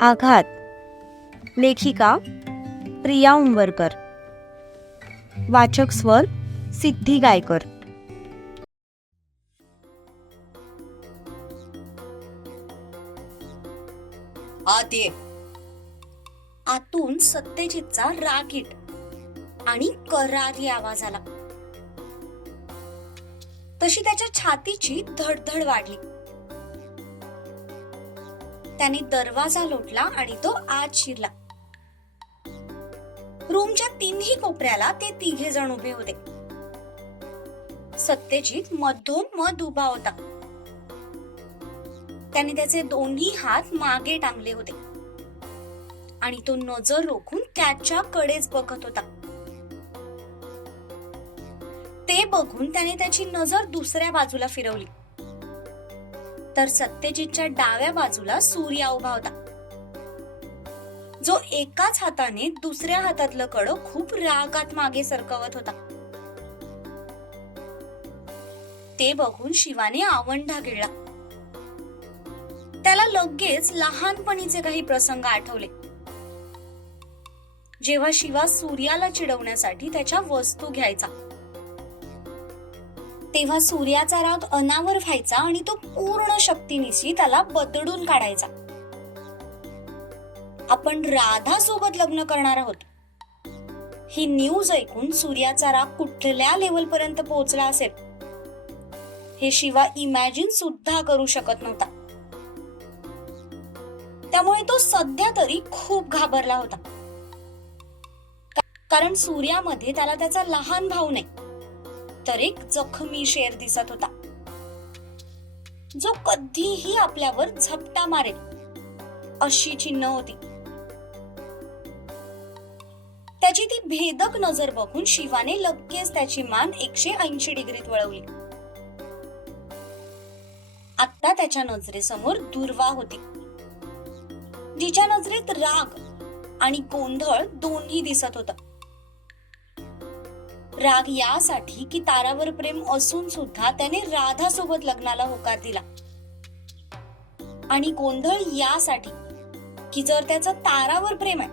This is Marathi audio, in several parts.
आघात. लेखिका प्रिया उंबरकर. वाचक स्वर सिद्धी गायकर. आत ये आतून सत्यजितचा रागीट आणि करारी आवाज आला. तशी त्याच्या छातीची धडधड वाढली. त्याने दरवाजा लोटला आणि तो आत शिरला. रूमच्या तिन्ही कोपऱ्याला ते तिघे जण उभे होते. सत्यजित मधोमध उभा होता. त्याने त्याचे दोन्ही हात मागे टांगले होते. आणि तो नजर रोखून त्याच्याकडेच बघत होता. ते बघून त्याने त्याची नजर दुसऱ्या बाजूला फिरवली. तर सत्यजितच्या डाव्या बाजूला सूर्या उभा होता. जो एकाच हाताने दुसऱ्या हातातलं कड खूप रागात मागे सरकवत होता. ते बघून शिवाने आवंढा गिळला त्याला लगेच लहानपणीचे काही प्रसंग आठवले. जेव्हा शिवा सूर्याला चिडवण्यासाठी त्याच्या वस्तू घ्यायचा. तेव्हा सूर्याचा राग अनावर व्हायचा आणि तो पूर्ण शक्तीनिशी त्याला बदडून काढायचा. आपण राधा सोबत लग्न करणार आहोत. ही न्यूज ऐकून सूर्याचा राग कुठल्या लेवल पर्यंत पोहोचला असेल? हे शिवा इमॅजिन सुद्धा करू शकत नव्हता. त्यामुळे तो सध्या तरी खूप घाबरला होता. कारण सूर्यामध्ये त्याला त्याचा लहान भाऊ नाही. तर एक जखमी शेर दिसत होता. जो कधीही आपल्यावर झपटा मारेल अशी चिन्ह होती. त्याची ती भेदक नजर बघून शिवाने लगेच त्याची मान एकशे ऐंशी डिग्रीत वळवली. आता त्याच्या नजरेसमोर दुर्वा होती. जिच्या नजरेत राग आणि गोंधळ दोन्ही दिसत होता. राग यासाठी की तारावर प्रेम असून सुद्धा त्याने राधा सोबत लग्नाला होकार दिला. आणि गोंधळ यासाठी की जर त्याचा तारावर प्रेम आहे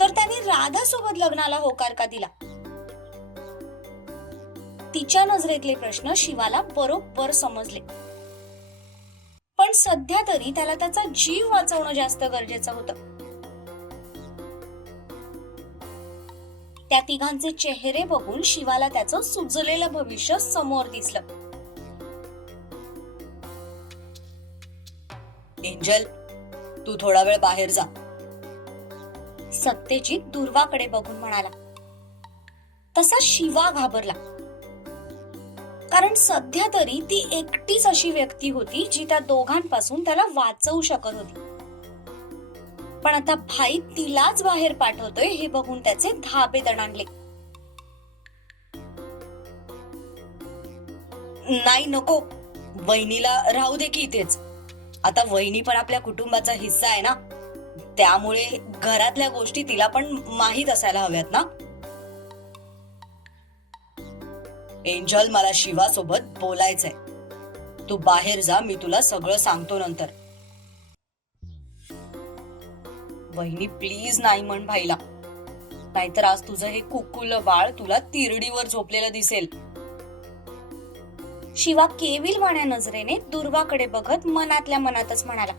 तर त्याने राधा सोबत लग्नाला होकार का दिला? तिच्या नजरेतले प्रश्न शिवाला बरोबर समजले. पण सध्या तरी त्याला त्याचा जीव वाचवणं जास्त गरजेचं होतं. त्या तिघांचे चेहरे बघून शिवाला त्याचं सुजलेलं भविष्य समोर दिसलं. एंजल तू थोडा वेळ बाहेर जा. सत्यजित दुर्वाकडे बघून म्हणाला. तसा शिवा घाबरला. कारण सध्या तरी ती एकटीच अशी व्यक्ती होती जी त्या दोघांपासून त्याला वाचवू शकत होती. पण आता भाई तिलाच बाहेर पाठवतोय हे बघून त्याचे धाबे दणाणले. नाही नको वहिनीला राहू दे की इथेच. आता वहिनी पण आपल्या कुटुंबाचा हिस्सा आहे ना त्यामुळे घरातल्या गोष्टी तिला पण माहीत असायला हव्यात ना. एंजल मला शिवा सोबत बोलायचंय. तू बाहेर जा मी तुला सगळं सांगतो नंतर. वहिनी प्लीज नाही म्हण भाईला. नाहीतर आज तुझं हे कुकुल बाळ तुला तिरडीवर झोपलेलं दिसेल. शिवा केविल वाण्या नजरेने दुर्वाकडे बघत मनातल्या मनातच म्हणाला.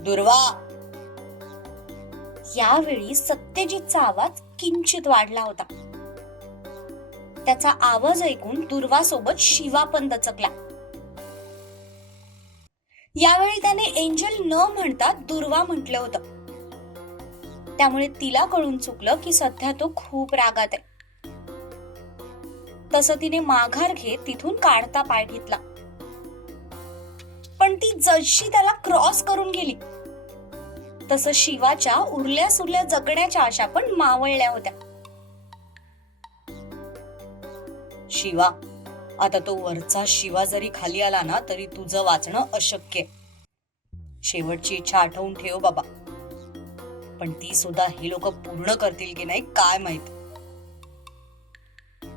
दुर्वा! यावेळी सत्यजितचा आवाज किंचित वाढला होता. त्याचा आवाज ऐकून दुर्वा सोबत शिवा पण दचकला. यावेळी त्याने एंजल न म्हणता दुर्वा म्हटलं होतं. त्यामुळे तिला कळून चुकलं की सध्या तो खूप रागात आहे. तसं तिने माघार घेत तिथून काढता पाय घेतला. पण ती जशी त्याला क्रॉस करून गेली तसं शिवाच्या उरल्या सुरल्या जगण्याच्या आशा पण मावळल्या होत्या. शिवा आता तो वरचा शिवा जरी खाली आला ना तरी तुझं वाचणं अशक्य. आहे. शेवटची इच्छा आठवून ठेव बाबा. पण ती सुद्धा हे लोक पूर्ण करतील की नाही काय माहीत.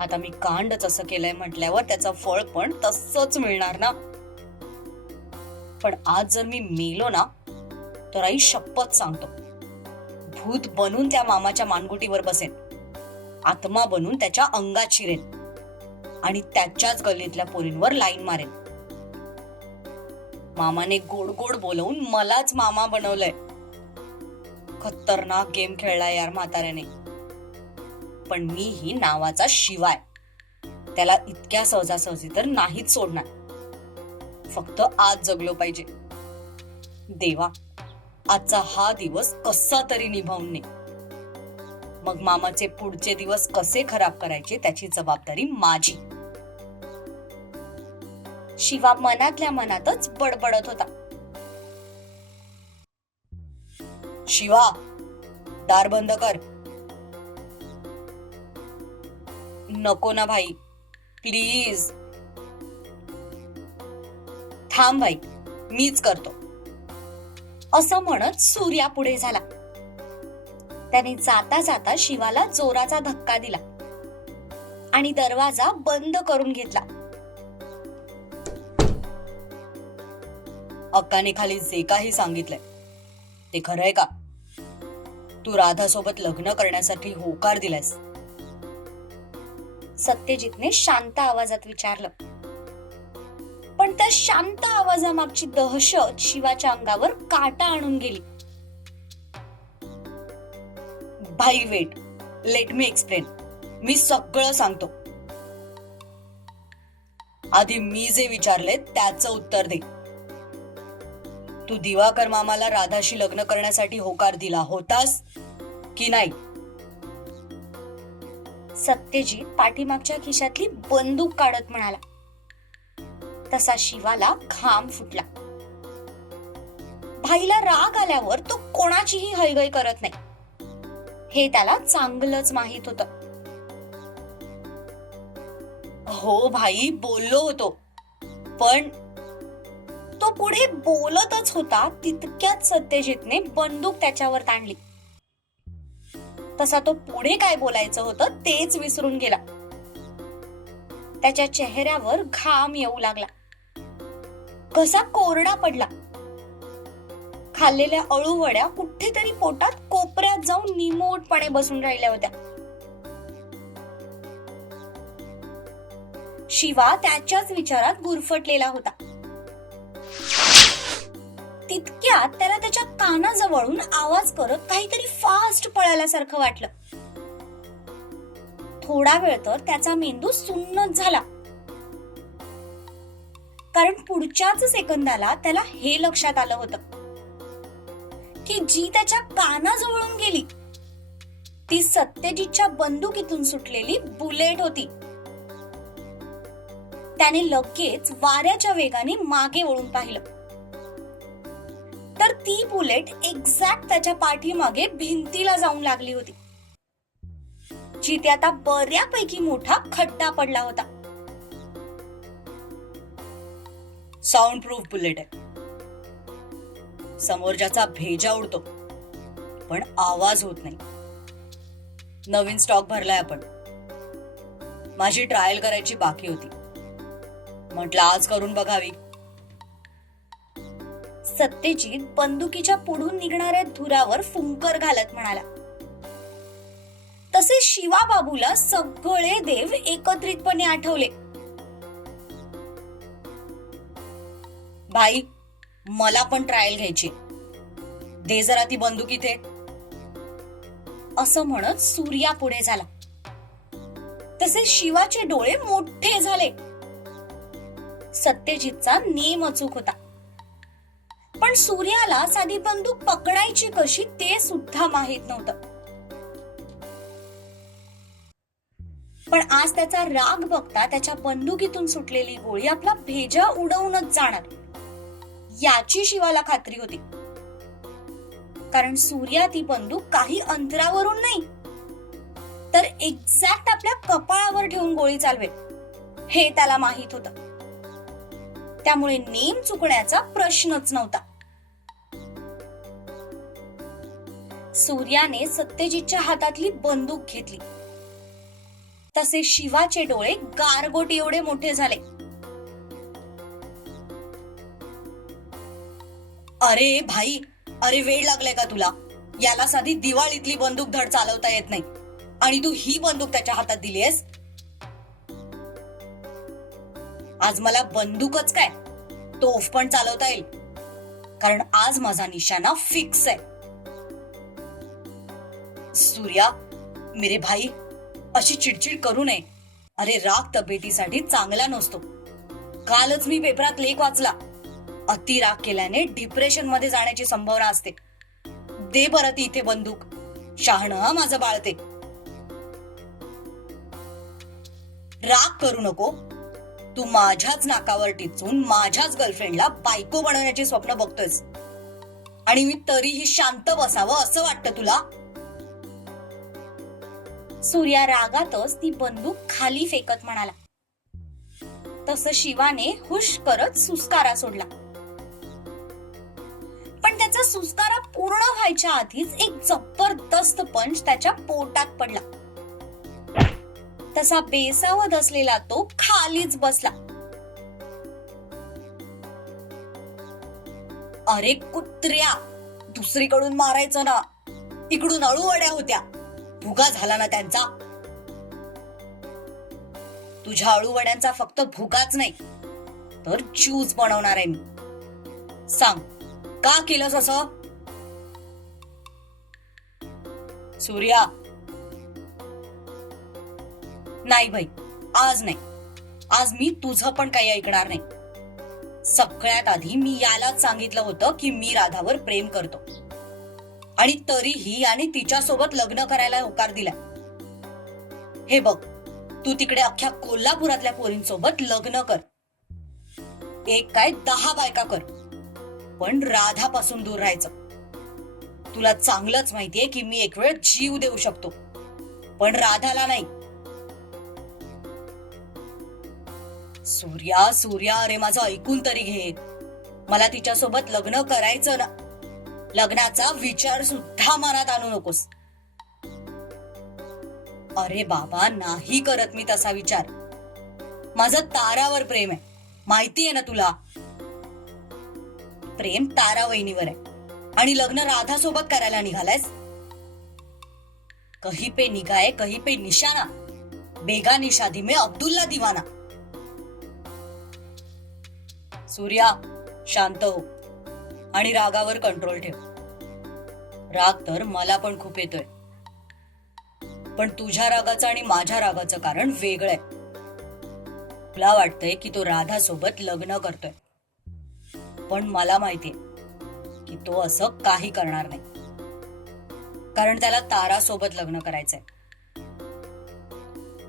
आता मी कांडच असं केलंय म्हटल्यावर त्याचं फळ पण तसच मिळणार ना. पण आज जर मी मेलो ना तर आई शपथ सांगतो. भूत बनून त्या मामाच्या मानगुटीवर बसेन. आत्मा बनून त्याच्या अंगात शिरेन. आणि त्याच्याच गल्लीतल्या पोरींवर लाईन मारेन. मामाने गोड गोड बोलवून मलाच मामा बनवलंय. खतरनाक गेम खेळलाय यार म्हाताऱ्याने. पण मी ही नावाचा शिवाय. त्याला इतक्या सहजासहजी तर नाहीच सोडणार. फक्त आज जगलो पाहिजे. देवा आजचा हा दिवस कसा तरी निभावून ने. मग मामाचे पुढचे दिवस कसे खराब करायचे त्याची जबाबदारी माझी. शिवा मनातल्या मनातच बडबडत होता. शिवा दार बंद कर. नको ना भाई प्लीज थांब भाई मीच करतो. असं म्हणत सूर्या पुढे झाला. त्याने जाता जाता शिवाला जोराचा धक्का दिला. आणि दरवाजा बंद करून घेतला. अक्काने खाली जे काही सांगितलंय ते खरंय का? तू राधा सोबत लग्न करण्यासाठी होकार दिलास सत्यजितने शांत आवाजात विचारलं. पण त्या शांत आवाजामागची दहशत शिवाच्या अंगावर काटा आणून गेली. भाई वेट लेट मी एक्सप्लेन मी सगळं सांगतो. आधी मी जे विचारले त्याचं उत्तर दे. तू दिवाकर मामाला राधाशी लग्न करण्यासाठी होकार दिला होतास की नाही? सत्यजीत पाठीमागच्या खिशातली बंदूक काढत म्हणाला. तसा शिवाला घाम फुटला. भाईला राग आल्यावर तो कोणाचीही हलगय करत नाही. हे त्याला चांगलंच माहीत होत. हो भाई बोललो होतो. पण तो पुढे बोलतच होता तितक्यात सत्यजितने बंदूक त्याच्यावर ताणली तसा तो पुढे काय बोलायचं होतं तेच विसरून गेला. त्याच्या चेहऱ्यावर घाम येऊ लागला. कसा कोरडा पडला. खाल्लेल्या अळूवड्या कुठेतरी पोटात कोपऱ्यात जाऊन निमोटपणे बसून राहिल्या होत्या. शिवा त्याच्याच विचारात गुरफटलेला होता. तितक्यात त्याला त्याच्या कानाजवळून आवाज करत काहीतरी फास्ट पळाल्यासारखं वाटलं. थोडा वेळ तर त्याचा मेंदू सुन्नच झाला. कारण पुढच्याच सेकंदाला त्याला हे लक्षात आलं होतं. की जी त्याच्या कानाजवळून गेली ती सत्यजितच्या बंदुकीतून सुटलेली बुलेट होती. त्याने लगेच वाऱ्याच्या वेगाने मागे वळून पाहिलं. तर ती बुलेट एक्झॅक्ट त्याच्या पाठीमागे भिंतीला जाऊन लागली होती. जिथे आता बऱ्यापैकी मोठा खड्डा पडला होता. साऊंड प्रूफ बुलेट आहे समोरच्याचा भेजा उडतो पण आवाज होत नाही. नवीन स्टॉक भरलाय आपण. माझी ट्रायल करायची बाकी होती. म्हटलं आज करून बघावी. सत्यजित बंदुकीच्या पुढून निघणाऱ्या धुरावर फुंकर घालत म्हणाला. तसे शिवा बाबूला सगळे देव एकत्रितपणे आठवले. भाई मला पण ट्रायल घ्यायची. दे जरा ती बंदूक इथे असं म्हणत सूर्या पुढे झाला. तसे शिवाचे डोळे मोठे झाले. सत्यजितचा नेम अचूक होता. पण सूर्याला साधी बंदूक पकडायची कशी ते सुद्धा माहीत नव्हतं. पण आज त्याचा राग बघता त्याच्या बंदुकीतून सुटलेली गोळी आपला भेजा उडवूनच जाणार. याची शिवाला खात्री होती. कारण सूर्या ती बंदूक काही अंतरावरून नाही. तर एक्झॅक्ट आपल्या कपाळावर ठेवून गोळी चालवेल. हे त्याला माहीत होतं. त्यामुळे नेम चुकण्याचा प्रश्नच नव्हता. सूर्याने सत्यजितच्या हातातली बंदूक घेतली. तसे शिवाचे डोळे गारगोट एवढे मोठे झाले. अरे भाई अरे वेळ लागलाय का तुला? याला साधी दिवाळीतली बंदूक धड चालवता येत नाही. आणि तू ही बंदूक त्याच्या हातात दिलीस आज मला बंदूकच काय? तोफ पण चालवता येईल. कारण आज माझा निशाणा फिक्स आहे. सूर्या मेरे भाई अशी चिडचिड करू नये. अरे राग तब्येतीसाठी चांगला नसतो. कालच मी पेपरात लेख वाचला. अति राग केल्याने डिप्रेशनमध्ये जाण्याची संभावना असते. दे परत इथे बंदूक. शहाण माझं बाळते राग करू नको. तू माझ्याच नाकावर टिचून माझ्याच गर्लफ्रेंडला बायको बनवण्याची स्वप्न बघतोयस. आणि मी तरीही शांत बसावं असं वाटतं तुला? सूर्या रागातच ती बंदूक खाली फेकत म्हणाला. तस शिवाने हुश करत सुस्कारा सोडला. पण त्याचा सुस्कारा पूर्ण व्हायच्या आधीच एक जबरदस्त पंच त्याच्या पोटात पडला. तसा बेसावत असलेला तो खालीच बसला. अरे कुत्र्या दुसरीकडून मारायचं ना. इकडून अळूवड्या होत्या. भुगा झाला ना त्यांचा. तुझ्या अळूवड्यांचा फक्त भुगाच नाही तर ज्यूस बनवणार आहे मी. सांग का केलंस असं? सूर्या नाही भाई आज नाही. आज मी तुझं पण काही ऐकणार नाही. सगळ्यात आधी मी यालाच सांगितलं होतं की मी राधावर प्रेम करतो. आणि तरीही याने तिच्यासोबत लग्न करायला होकार दिला हे बघ तू तिकडे अख्ख्या कोल्हापुरातल्या पोरींसोबत लग्न कर. एक काय दहा बायका कर. पण राधापासून दूर राहायचं. तुला चांगलंच माहितीये की मी एक वेळ जीव देऊ शकतो. पण राधाला नाही. सूर्या सूर्या अरे माझं ऐकून तरी घे मला तिच्यासोबत लग्न करायचं ना लग्नाचा विचार सुद्धा मनात आणू नकोस. अरे बाबा नाही करत मी तसा विचार. माझं तारावर प्रेम आहे. माहिती आहे ना तुला? प्रेम तारा वहिनीवर आहे. आणि लग्न राधा सोबत करायला निघालायस? कही पे निगाय कही पे निशाना बेगा निशा में अब्दुल्ला दिवाना. सूर्या शांत हो. आणि रागावर कंट्रोल ठेव. राग तर मला पण खूप येतोय. पण तुझ्या रागाचं आणि माझ्या रागाचं कारण वेगळं आहे. तुला वाटतंय की तो राधा सोबत लग्न करतोय. पण मला माहितीये की तो असं काही करणार नाही. कारण त्याला तारा सोबत लग्न करायचंय.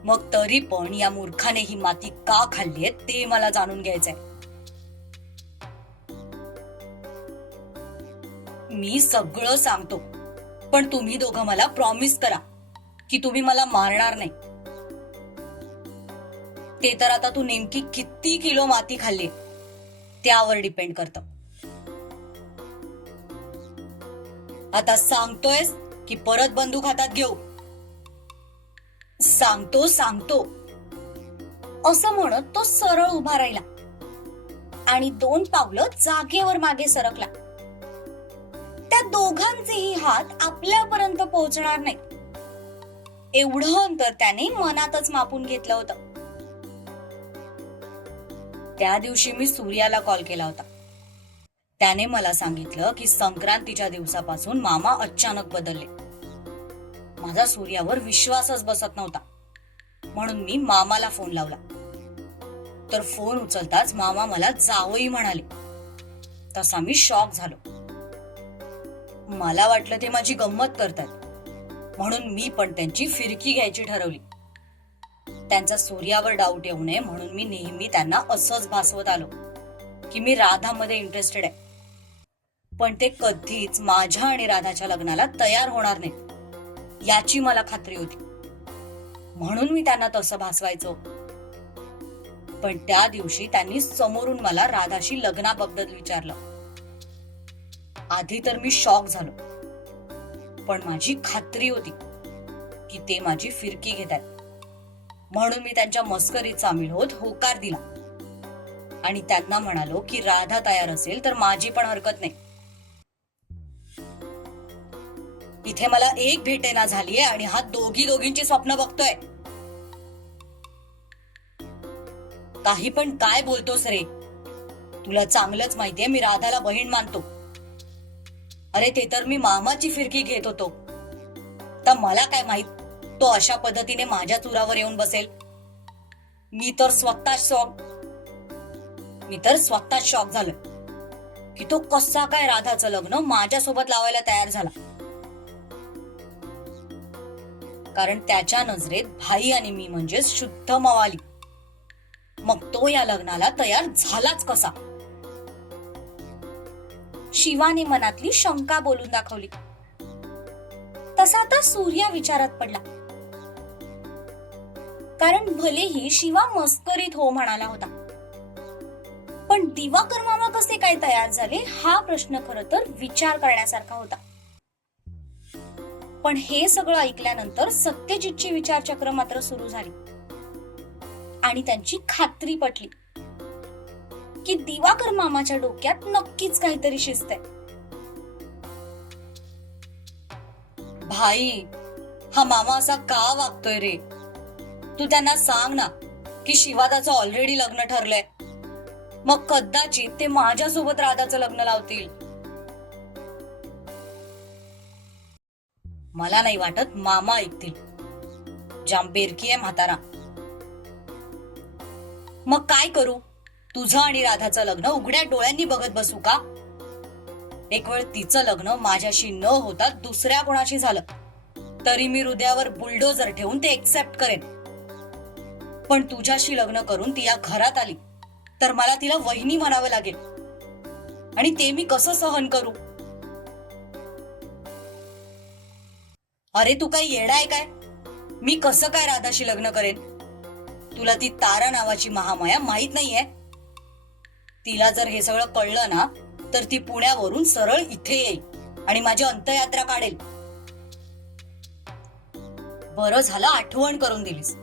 मग तरी पण या मूर्खाने ही माती का खाल्लीये ते मला जाणून घ्यायचंय. मी सगळं सांगतो. पण तुम्ही दोघं मला प्रॉमिस करा की तुम्ही मला मारणार नाही. ते तर आता तू नेमकी किती किलो माती खाल्ली त्यावर डिपेंड करत. आता सांगतोयस की परत बंदूक हातात घेऊ. सांगतो सांगतो. असं म्हणत तो सरळ उभा राहिला. आणि दोन पावलं जागेवर मागे सरकला. दोघांचेही हात आपल्यापर्यंत पोहोचणार नाही. एवढं अंतर त्याने मनातच मापून घेतलं होतं. त्या दिवशी मी सूर्याला कॉल केला होता. त्याने मला सांगितलं की संक्रांतीच्या दिवसापासून मामा अचानक बदलले. माझा सूर्यावर विश्वासच बसत नव्हता. म्हणून मी मामाला फोन लावला. तर फोन उचलताच मामा मला जावई म्हणाले. तसा मी शॉक झालो. मला वाटलं ते माझी गंमत करतात. म्हणून मी पण त्यांची फिरकी घ्यायची ठरवली. त्यांचा सूर्यावर डाऊट येऊ नये म्हणून मी नेहमी त्यांना असंच भासवत आलो की मी राधामध्ये इंटरेस्टेड आहे. पण ते कधीच माझ्या आणि राधाच्या लग्नाला तयार होणार नाही याची मला खात्री होती. म्हणून मी त्यांना तसं भासवायचो. पण त्या दिवशी त्यांनी समोरून मला राधाशी लग्नाबद्दल विचारलं. आधी तर मी शॉक झालो. पण माझी खात्री होती की ते माझी फिरकी घेतात. म्हणून मी त्यांच्या मस्करीत सामील होत होकार दिला. आणि त्यांना म्हणालो की राधा तयार असेल तर माझी पण हरकत नाही. इथे मला एक भेटेना झालीये आणि हा दोघी दोघींची स्वप्न बघतोय. काही पण काय बोलतोस रे? तुला चांगलंच माहितीये मी राधाला बहीण मानतो. अरे ते तर मी मामाची फिरकी घेत होतो. तर मला काय माहीत तो अशा पद्धतीने माझ्या चुरावर येऊन बसेल? मी तर स्वतः शॉक मी तर स्वतः शॉक झालं की तो कसा काय राधाचं लग्न माझ्यासोबत लावायला तयार झाला. कारण त्याच्या नजरेत भाई आणि मी म्हणजे शुद्ध मवाली. मग तो या लग्नाला तयार झालाच कसा? शिवाने मनातली शंका बोलून दाखवली. तसा आता सूर्या विचारात पडला. कारण भलेही शिवा मस्करीत हो म्हणाला होता. पण दिवाकर मामा कसे काय तयार झाले हा प्रश्न खर तर विचार करण्यासारखा होता. पण हे सगळं ऐकल्यानंतर सत्यजितची विचारचक्र मात्र सुरू झाली. आणि त्यांची खात्री पटली. की दिवाकर मामाच्या डोक्यात नक्कीच काहीतरी शिस्त आहे भाई हा मामा असा का वागतोय रे? तू त्यांना सांग ना की शिवादाचं ऑलरेडी लग्न ठरलंय. मग कदाचित ते माझ्यासोबत राधाचं लग्न लावतील. मला नाही वाटत मामा ऐकतील. जाम बेरकी आहे म्हातारा. मग काय करू? तुझं आणि राधाचं लग्न उघड्या डोळ्यांनी बघत बसू का? एक वेळ तिचं लग्न माझ्याशी न होता दुसऱ्या कोणाशी झालं. तरी मी हृदयावर बुलडोजर ठेवून ते एक्सेप्ट करेन. पण तुझ्याशी लग्न करून ती या घरात आली. तर मला तिला वहिनी म्हणावं लागेल. आणि ते मी कसं सहन करू? अरे तू काही येडाय आहे काय? मी कसं काय राधाशी लग्न करेन? तुला ती तारा नावाची महामाया माहीत नाहीये? तिला जर हे सगळं कळलं ना तर ती पुण्यावरून सरळ इथे येईल आणि माझी अंत्ययात्रा काढेल. बरं झालं आठवण करून दिलीस.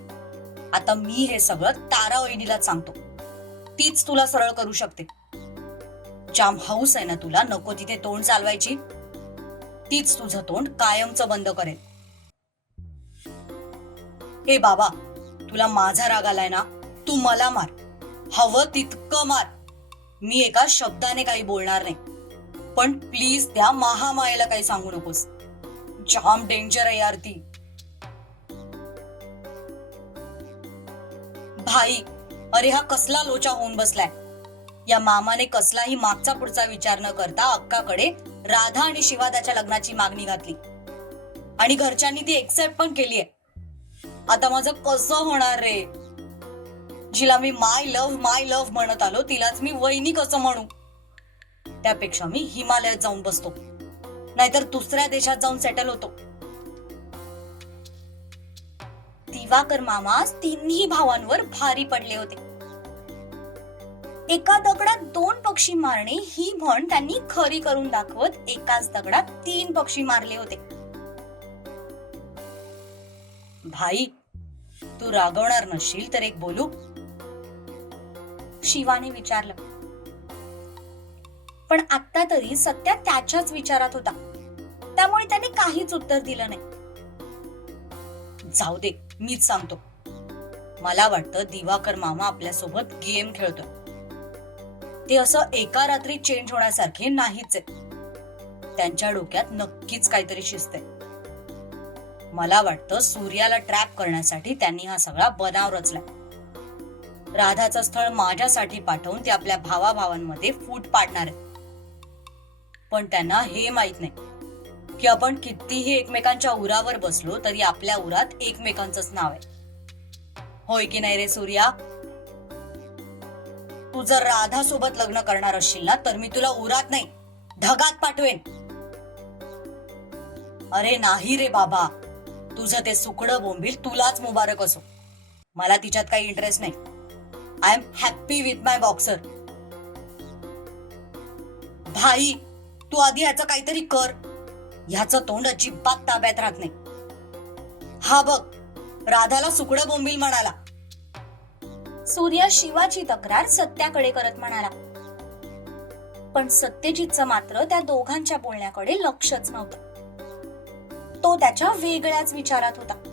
आता मी हे सगळं तारा वहिनीलाच सांगतो. तीच तुला सरळ करू शकते. जाम हाऊस आहे ना तुला नको तिथे तोंड चालवायची. तीच तुझं तोंड कायमचं बंद करेल. हे बाबा तुला माझा राग आलाय ना तू मला मार. हवं तितकं मार. मी एका शब्दाने काही बोलणार नाही. पण प्लीज त्या महामायेला काही सांगू नकोस. जाम डेंजर आहे यार ती. भाई अरे हा कसला लोचा होऊन बसलाय? या मामाने कसलाही मागचा पुढचा विचार न करता अक्काकडे राधा आणि शिवादाच्या लग्नाची मागणी घातली. आणि घरच्यांनी ती एक्सेप्ट पण केलीये. आता माझं कसं होणार रे? जिला मी माय लव्ह माय लव्ह म्हणत आलो तिलाच मी वैनिक असं म्हणू? त्यापेक्षा मी हिमालयात जाऊन बसतो. नाहीतर दुसऱ्या देशात जाऊन सेटल होतो. दिवाकर मामा तिन्ही भावांवर भारी पडले होते. एका दगडात दोन पक्षी मारणे ही म्हण त्यांनी खरी करून दाखवत एकाच दगडात तीन पक्षी मारले होते. भाई तू रागवणार नसशील तर एक बोलू. शिवाने विचारलं. पण आता तरी सत्या त्याच्याच विचारात होता. त्यामुळे त्याने काहीच उत्तर दिलं नाही. जाऊ दे मीच सांगतो. मला वाटतं दिवाकर मामा आपल्यासोबत गेम खेळतो ते असं एका रात्री चेंज होण्यासारखे नाहीच आहे त्यांच्या डोक्यात नक्कीच काहीतरी शिस्त आहे मला वाटतं सूर्याला ट्रॅप करण्यासाठी त्यांनी हा सगळा बनाव रचलाय. राधाचं स्थळ माझ्यासाठी पाठवून ते आपल्या भावाभावांमध्ये फूट पाडणार पण त्यांना हे माहीत नाही की आपण कितीही एकमेकांच्या उरावर बसलो तरी आपल्या उरात एकमेकांचंच नाव आहे. होय की नाही रे सूर्या? तू जर राधा सोबत लग्न करणार असशील ना तर मी तुला उरात नाही ढगात पाठवेन. अरे नाही रे बाबा तुझं ते सुकडं बोंबील तुलाच मुबारक असो. मला तिच्यात काही इंटरेस्ट नाही. I am happy with my boxer भाई तू आधी ह्याचं काहीतरी कर. ह्याचं तोंड अजिबात ताब्यात राहत नाही. हा बघ राधाला सुकडं बोंबील म्हणाला. सूर्य शिवाची तक्रार सत्याकडे करत म्हणाला. पण सत्यजितचं मात्र त्या दोघांच्या बोलण्याकडे लक्षच नव्हतं. तो त्याच्या वेगळ्याच विचारात होता.